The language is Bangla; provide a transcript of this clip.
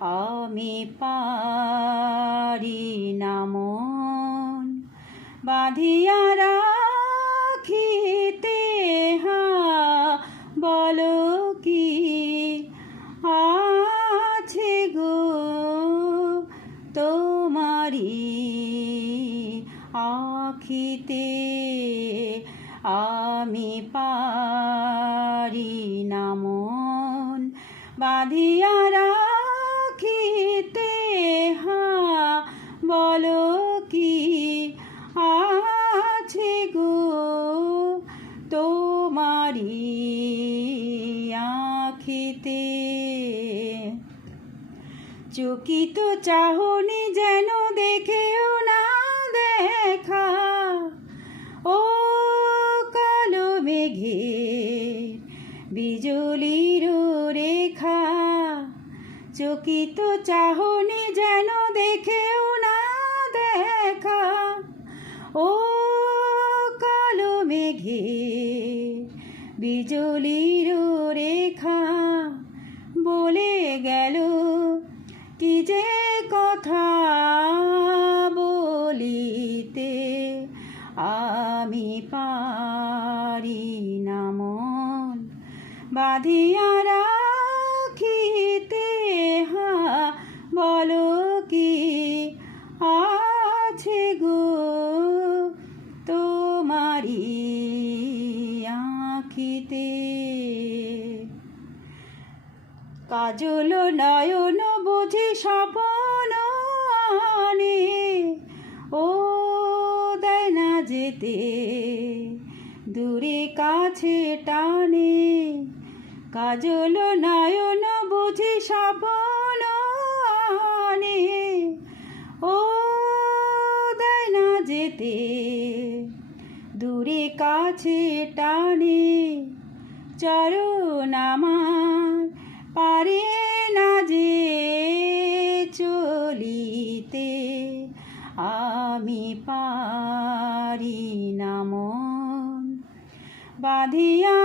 আমি পারি না মন বাঁধিয়া রাখিতে, বলো কি আছে গো তোমারি আখিতে। আমি পারি না মন বাঁধিয়া রাখিতে, বলো কি আছে গো তোমারি আখিতে। চকিত চাহনি যেন দেখেও না দেখা, ও কালো মেঘের বিজলির রেখা। চকিত চাহনি যেন দেখেও না দেখা, ও কালো মেঘের বিজলির রেখা। বলে গেল কি যে কথা বলিতে, আমি পারি না মন বাঁধিয়া রাখিতে, বলো কি আছে গো তোমারি আখিতে। কাজল নয়ন বুঝি স্বপন আনে, ও দেয় না যেতে দূরে কাছে টানে। কাজল নয়ন বুঝি স্বপন আনে, ও দেয় না যেতে দূরে কাছে টানে। চরণ আমার পারে না যে চলিতে, আমি পারি না মন বাঁধিয়া